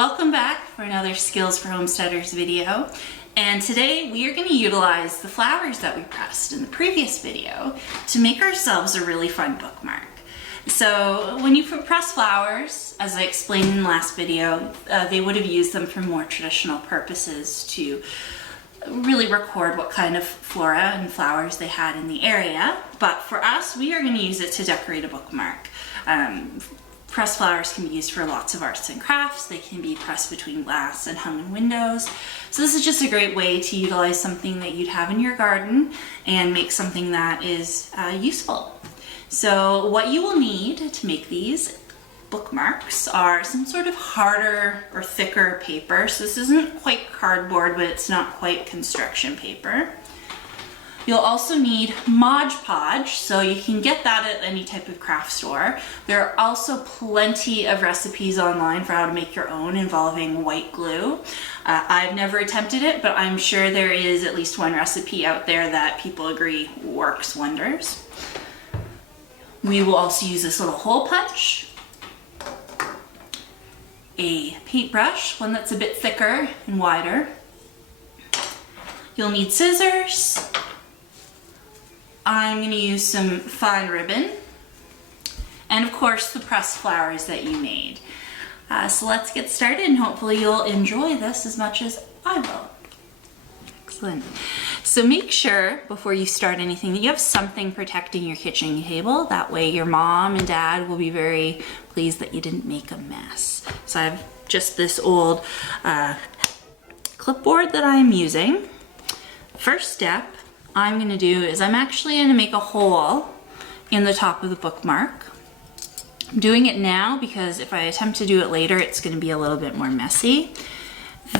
welcome back for another Skills for Homesteaders video. And today we are going to utilize the flowers that we pressed in the previous video to make ourselves a really fun bookmark. So when you press flowers, as I explained in the last video, they would have used them for more traditional purposes to really record what kind of flora and flowers they had in the area. But for us, we are going to use it to decorate a bookmark. Pressed flowers can be used for lots of arts and crafts. They can be pressed between glass and hung in windows. So this is just a great way to utilize something that you'd have in your garden and make something that is useful. So what you will need to make these bookmarks are some sort of harder or thicker paper. So this isn't quite cardboard, but it's not quite construction paper. You'll also need Podge, so you can get that at any type of craft store. There are also plenty of recipes online for how to make your own involving white glue. I've never attempted it, but I'm sure there is at least one recipe out there that people agree works wonders. We will also use this little hole punch, a paintbrush, one that's a bit thicker and wider. You'll need scissors. I'm going to use some fine ribbon, and of course the pressed flowers that you made. So let's get started, and hopefully you'll enjoy this as much as I will. Excellent. So make sure before you start anything that you have something protecting your kitchen table. That way your mom and dad will be very pleased that you didn't make a mess. So I have just this old clipboard that I'm using. First step I'm going to do is I'm actually going to make a hole in the top of the bookmark. I'm doing it now because if I attempt to do it later, it's going to be a little bit more messy.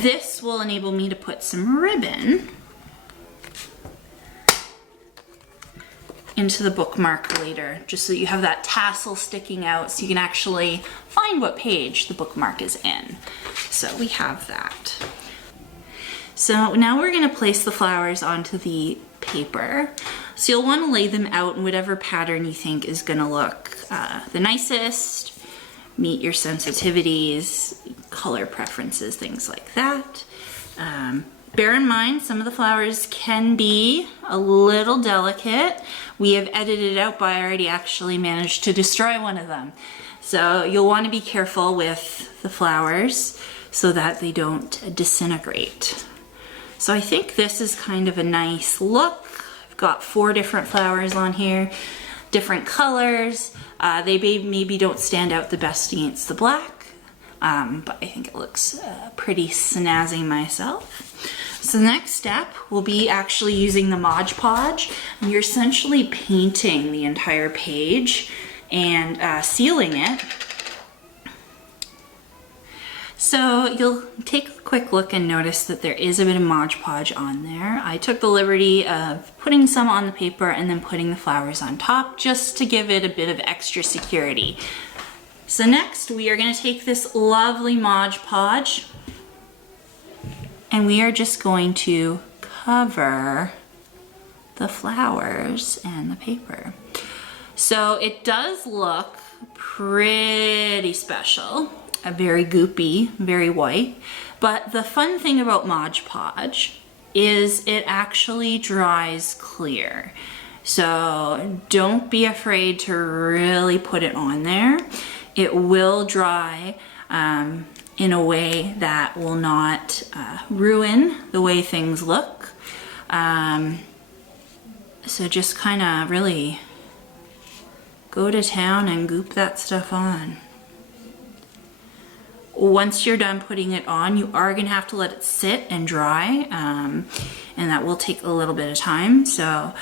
This will enable me to put some ribbon into the bookmark later, just so that you have that tassel sticking out so you can actually find what page the bookmark is in. So we have that. So now we're going to place the flowers onto the paper. So you'll want to lay them out in whatever pattern you think is going to look the nicest, meet your sensitivities, color preferences, things like that. Bear in mind, some of the flowers can be a little delicate. We have edited it out, but I already actually managed to destroy one of them. So you'll want to be careful with the flowers so that they don't disintegrate. So I think this is kind of a nice look. I've got 4 different flowers on here, different colors. They maybe don't stand out the best against the black, but I think it looks pretty snazzy myself. So the next step will be actually using the Mod Podge, and you're essentially painting the entire page and sealing it. So you'll take a quick look and notice that there is a bit of Mod Podge on there. I took the liberty of putting some on the paper and then putting the flowers on top just to give it a bit of extra security. So next we are going to take this lovely Mod Podge and we are just going to cover the flowers and the paper. So it does look pretty special. Very goopy, very white. But the fun thing about Mod Podge is it actually dries clear. So don't be afraid to really put it on there. It will dry in a way that will not ruin the way things look. So just kind of really go to town and goop that stuff on. Once you're done putting it on, you are going to have to let it sit and dry, and that will take a little bit of time. So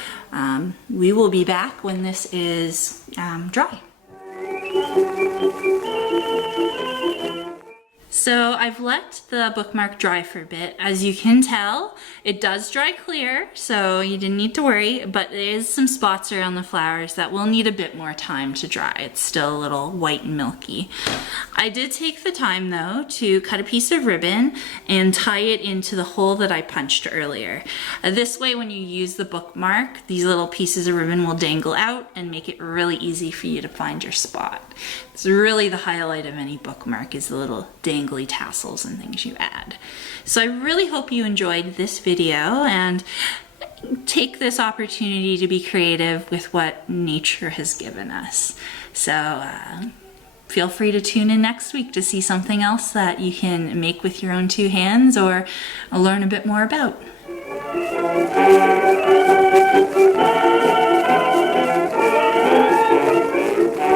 we will be back when this is dry. So I've let the bookmark dry for a bit. As you can tell, it does dry clear, so you didn't need to worry, but there is some spots around the flowers that will need a bit more time to dry. It's still a little white and milky. I did take the time though to cut a piece of ribbon and tie it into the hole that I punched earlier. This way when you use the bookmark, these little pieces of ribbon will dangle out and make it really easy for you to find your spot. It's really the highlight of any bookmark is the little dangly lovely tassels and things you add. So I really hope you enjoyed this video and take this opportunity to be creative with what nature has given us. So feel free to tune in next week to see something else that you can make with your own two hands or learn a bit more about.